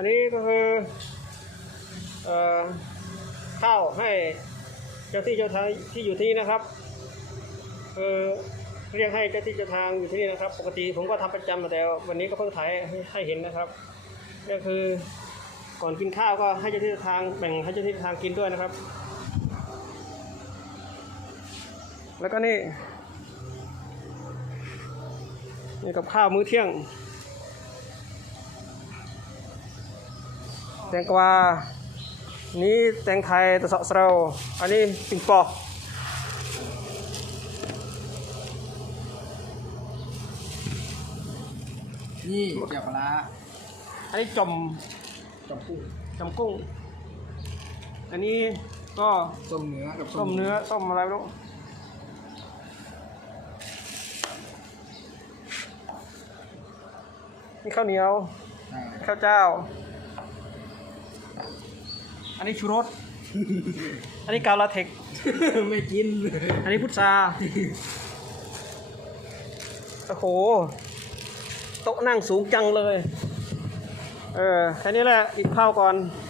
อันนี้ก็คือเข้าวให้เจ้าที่เจ้าทางที่อยู่ที่นะครับคือเรียกให้เจ้าที่เจ้าทางอยู่ที่นี่นะครับ ปกติผมก็ทำประจำมาแต่วันนี้ก็เพิ่งถ่ายให้ให้เห็นนะครับ ก็คือก่อนกินข้าวก็ให้เจ้าที่เจ้าทางแบ่งให้เจ้าที่เจ้าทางกินด้วยนะครับ แล้วก็นี่นี่กับข้าวมื้อเที่ยง แตงกวานี่แตงไทยตะเสาะเสราอันนี้ปิงปอกนี่เจียวปลาร้าอันนี้จมกับกุ้งจมกุ้ง อันนี้ก็ต้มเนื้อกับต้มเนื้อต้มอะไรไม่รู้นี่ข้าวเหนียวอ่าข้าวเจ้า อันนี้ชูรส อันนี้กาวลาเทค ไม่กิน อันนี้พุทราโอ้โห โต๊ะนั่งสูงจังเลย เออ แค่นี้แหละกินข้าวก่อนค